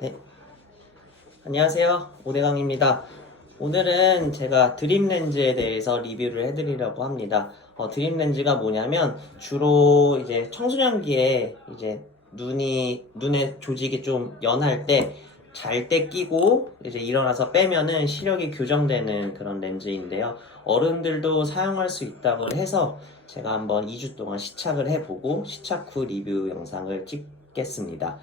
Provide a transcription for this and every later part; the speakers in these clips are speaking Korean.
네, 안녕하세요. 오대강입니다. 오늘은 제가 드림 렌즈에 대해서 리뷰를 해드리려고 합니다. 드림 렌즈가 뭐냐면 주로 이제 청소년기에 이제 눈의 조직이 좀 연할 때 잘 때 끼고 이제 일어나서 빼면은 시력이 교정되는 그런 렌즈인데요. 어른들도 사용할 수 있다고 해서 제가 한번 2주 동안 시착을 해보고 시착 후 리뷰 영상을 찍겠습니다.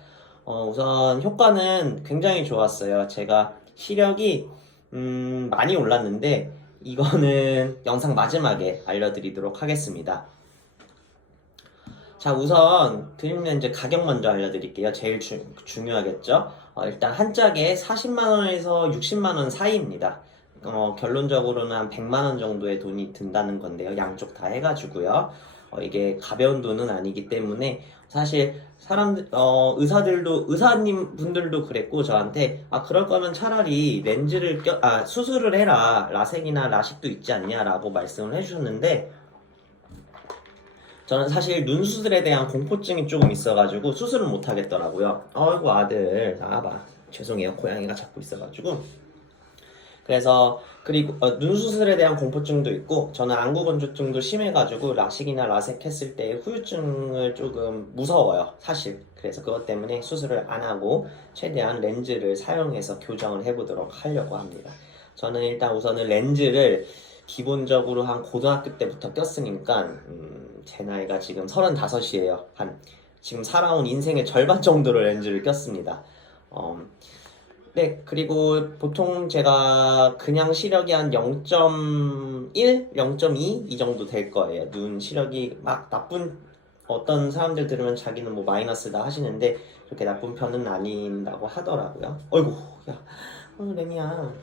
우선 효과는 굉장히 좋았어요. 제가 시력이 많이 올랐는데 이거는 영상 마지막에 알려드리도록 하겠습니다. 자, 우선 드림렌즈 가격 먼저 알려드릴게요. 제일 중요하겠죠? 일단 한 짝에 40만원에서 60만원 사이입니다. 결론적으로는 한 100만원 정도의 돈이 든다는 건데요. 양쪽 다 해가지고요. 이게 가벼운 돈은 아니기 때문에 사실 의사님 분들도 그랬고 저한테 그럴 거면 차라리 수술을 해라. 라섹이나 라식도 있지 않냐라고 말씀을 해주셨는데 저는 사실 눈 수술에 대한 공포증이 조금 있어가지고 수술은 못 하겠더라고요. 어이구 아들 나와봐. 죄송해요. 고양이가 자꾸 있어가지고. 그래서 그리고 눈 수술에 대한 공포증도 있고 저는 안구 건조증도 심해가지고 라식이나 라섹 했을 때 후유증을 조금 무서워요. 사실. 그래서 그것 때문에 수술을 안 하고 최대한 렌즈를 사용해서 교정을 해보도록 하려고 합니다. 저는 일단 우선은 렌즈를 기본적으로 한 고등학교 때부터 꼈으니까 제 나이가 지금 35이에요. 지금 살아온 인생의 절반 정도로 렌즈를 꼈습니다. 네, 그리고 보통 제가 그냥 시력이 한 0.1, 0.2 이 정도 될 거예요. 눈 시력이 막 어떤 사람들 들으면 자기는 뭐 마이너스다 하시는데 그렇게 나쁜 편은 아닌다고 하더라고요. 어이구, 야, 레미야.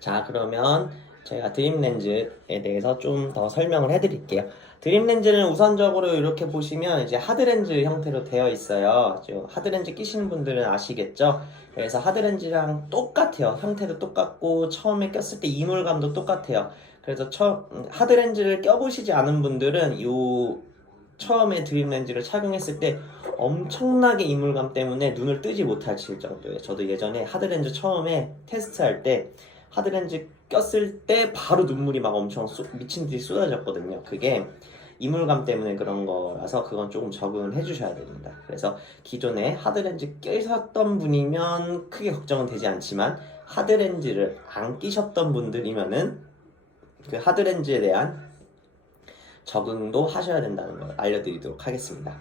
자, 그러면 제가 드림 렌즈에 대해서 좀 더 설명을 해드릴게요. 드림 렌즈는 우선적으로 이렇게 보시면 이제 하드렌즈 형태로 되어 있어요. 하드렌즈 끼시는 분들은 아시겠죠? 그래서 하드렌즈랑 똑같아요. 형태도 똑같고 처음에 꼈을 때 이물감도 똑같아요. 그래서 하드렌즈를 껴보시지 않은 분들은 처음에 드림 렌즈를 착용했을 때 엄청나게 이물감 때문에 눈을 뜨지 못하실 정도예요. 저도 예전에 하드렌즈 처음에 테스트할 때 하드렌즈 꼈을 때 바로 눈물이 막 엄청 미친 듯이 쏟아졌거든요. 그게 이물감 때문에 그런 거라서 그건 조금 적응을 해주셔야 됩니다. 그래서 기존에 하드렌즈 끼셨던 분이면 크게 걱정은 되지 않지만 하드렌즈를 안 끼셨던 분들이면은 그 하드렌즈에 대한 적응도 하셔야 된다는 걸 알려드리도록 하겠습니다.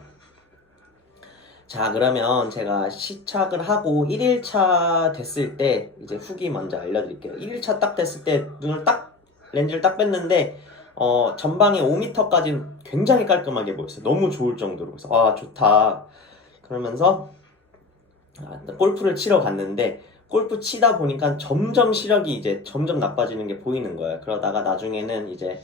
자, 그러면 제가 시착을 하고 1일차 됐을 때 이제 후기 먼저 알려드릴게요. 1일차 딱 됐을 때 렌즈를 딱 뺐는데 전방에 5m까지 굉장히 깔끔하게 보였어요. 너무 좋을 정도로. 그래서 좋다. 그러면서 골프를 치러 갔는데 골프 치다 보니까 점점 시력이 이제 점점 나빠지는 게 보이는 거예요. 그러다가 나중에는 이제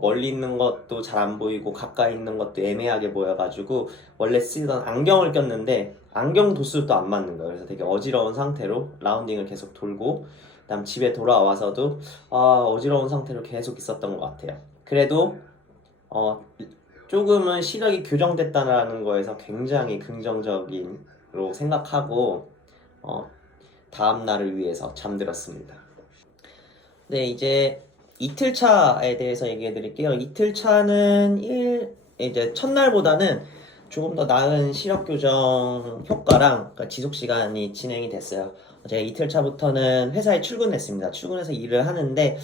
멀리 있는 것도 잘 안 보이고 가까이 있는 것도 애매하게 보여가지고 원래 쓰던 안경을 꼈는데 안경 도수도 안 맞는 거예요. 그래서 되게 어지러운 상태로 라운딩을 계속 돌고 그다음 집에 돌아와서도 어지러운 상태로 계속 있었던 것 같아요. 그래도 조금은 시력이 교정됐다는 거에서 굉장히 긍정적인로 생각하고 다음 날을 위해서 잠들었습니다. 네, 이제 이틀차에 대해서 얘기해 드릴게요. 이틀차는 이제 첫날보다는 조금 더 나은 시력 교정 효과랑 그러니까 지속 시간이 진행이 됐어요. 제가 이틀차부터는 회사에 출근했습니다. 출근해서 일을 하는데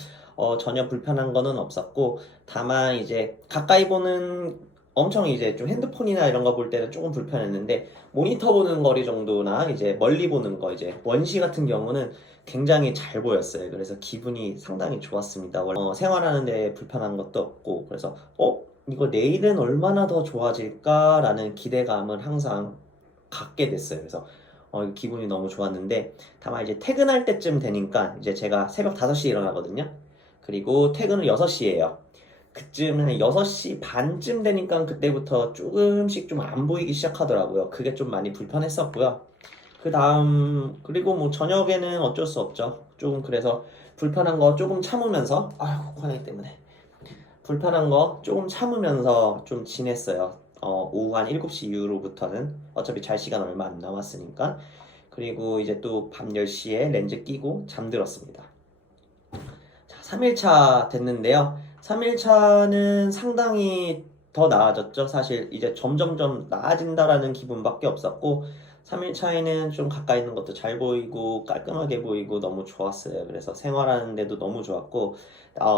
전혀 불편한 거는 없었고 다만 이제 가까이 보는 엄청 이제 좀 핸드폰이나 이런 거 볼 때는 조금 불편했는데 모니터 보는 거리 정도나 이제 멀리 보는 거 이제 원시 같은 경우는 굉장히 잘 보였어요. 그래서 기분이 상당히 좋았습니다. 생활하는데 불편한 것도 없고 그래서 이거 내일은 얼마나 더 좋아질까라는 기대감을 항상 갖게 됐어요. 그래서 기분이 너무 좋았는데 다만 이제 퇴근할 때쯤 되니까 이제 제가 새벽 5시에 일어나거든요. 그리고 퇴근은 6시에요. 그쯤 한 6시 반쯤 되니까 그때부터 조금씩 좀 안 보이기 시작하더라고요. 그게 좀 많이 불편했었고요. 그리고 뭐 저녁에는 어쩔 수 없죠. 조금 그래서 불편한 거 조금 참으면서 고양이 때문에 불편한 거 조금 참으면서 좀 지냈어요. 오후 한 7시 이후로부터는 어차피 잘 시간 얼마 안 남았으니까. 그리고 이제 또 밤 10시에 렌즈 끼고 잠들었습니다. 자, 3일차 됐는데요. 3일차는 상당히 더 나아졌죠. 사실 이제 점점점 나아진다라는 기분밖에 없었고 3일차에는 좀 가까이 있는 것도 잘 보이고 깔끔하게 보이고 너무 좋았어요. 그래서 생활하는데도 너무 좋았고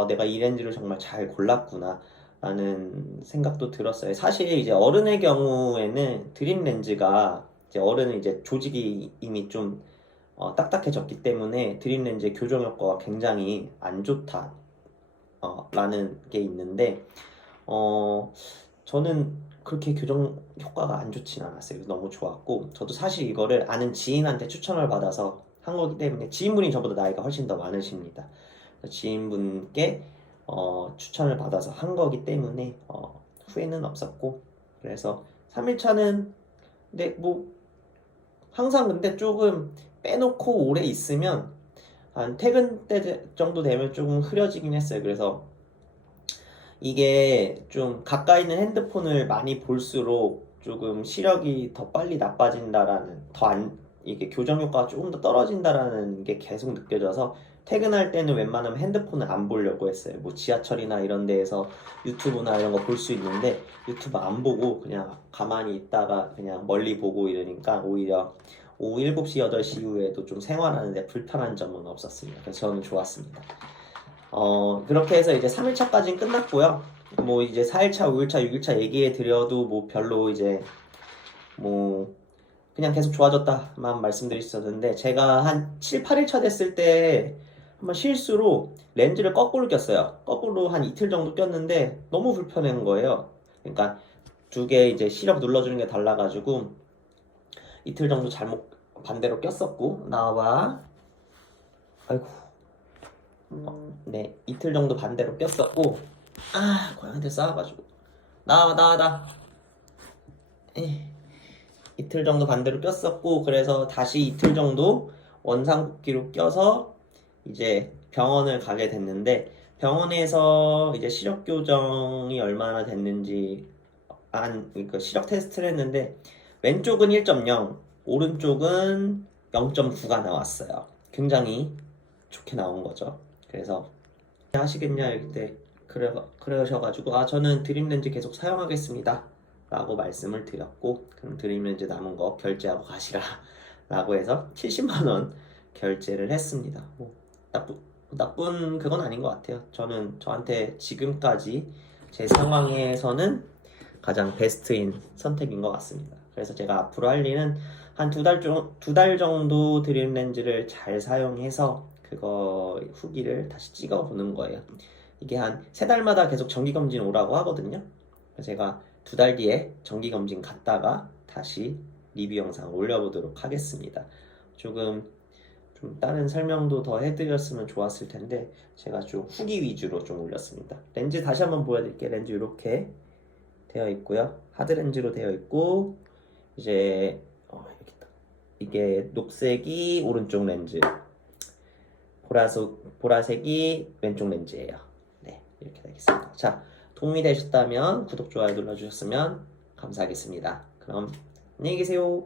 내가 이 렌즈를 정말 잘 골랐구나 라는 생각도 들었어요. 사실 이제 어른의 경우에는 드림 렌즈가 이제 어른은 이제 조직이 이미 좀 딱딱해졌기 때문에 드림 렌즈의 교정 효과가 굉장히 안 좋다 라는 게 있는데 저는 그렇게 교정 효과가 안 좋진 않았어요. 그래서 너무 좋았고 저도 사실 이거를 아는 지인한테 추천을 받아서 한 거기 때문에 지인분이 저보다 나이가 훨씬 더 많으십니다. 지인분께 추천을 받아서 한 거기 때문에 후회는 없었고 그래서 3일차는 근데 뭐 항상 근데 조금 빼놓고 오래 있으면 한 퇴근 때 정도 되면 조금 흐려지긴 했어요. 그래서 이게 좀 가까이 있는 핸드폰을 많이 볼수록 조금 시력이 더 빨리 나빠진다라는 이게 교정 효과가 조금 더 떨어진다라는 게 계속 느껴져서 퇴근할 때는 웬만하면 핸드폰을 안 보려고 했어요. 뭐 지하철이나 이런 데에서 유튜브나 이런 거 볼 수 있는데 유튜브 안 보고 그냥 가만히 있다가 그냥 멀리 보고 이러니까 오히려 오후 7시, 8시 이후에도 좀 생활하는데 불편한 점은 없었습니다. 그래서 저는 좋았습니다. 그렇게 해서 이제 3일차까지는 끝났고요. 뭐 이제 4일차, 5일차, 6일차 얘기해 드려도 뭐 별로 이제 뭐 그냥 계속 좋아졌다만 말씀드릴 수 있었는데 제가 한 7, 8일차 됐을 때 한번 실수로 렌즈를 거꾸로 꼈어요. 거꾸로 한 이틀 정도 꼈는데 너무 불편한 거예요. 그러니까 두 개 이제 시력 눌러주는 게 달라가지고 이틀 정도 잘못 반대로 꼈었고 나와 아이고 네 이틀 정도 반대로 꼈었고 고양이한테 싸워가지고 나와 이틀 정도 반대로 꼈었고 그래서 다시 이틀 정도 원상복귀로 껴서 이제 병원을 가게 됐는데 병원에서 이제 시력 교정이 얼마나 됐는지 그러니까 시력 테스트를 했는데 왼쪽은 1.0 오른쪽은 0.9가 나왔어요. 굉장히 좋게 나온 거죠. 그래서 하시겠냐 이때 그러셔가지고 저는 드림 렌즈 계속 사용하겠습니다 라고 말씀을 드렸고 그럼 드림 렌즈 남은 거 결제하고 가시라 라고 해서 70만원 결제를 했습니다. 뭐 나쁜 그건 아닌 것 같아요. 저한테 지금까지 제 상황에서는 가장 베스트인 선택인 것 같습니다. 그래서 제가 앞으로 할 일은 한 두 달 정도 드림 렌즈를 잘 사용해서 그거 후기를 다시 찍어보는 거예요. 이게 한 3달마다 계속 정기검진 오라고 하거든요. 그래서 제가 2달 뒤에 정기검진 갔다가 다시 리뷰 영상 올려보도록 하겠습니다. 조금 좀 다른 설명도 더 해드렸으면 좋았을 텐데 제가 좀 후기 위주로 좀 올렸습니다. 렌즈 다시 한번 보여드릴게요. 렌즈 이렇게 되어 있고요. 하드 렌즈로 되어 있고 이제 이게 녹색이 오른쪽 렌즈, 보라색이 왼쪽 렌즈예요. 네, 이렇게 되겠습니다. 자, 도움이 되셨다면 구독, 좋아요 눌러주셨으면 감사하겠습니다. 그럼 안녕히 계세요.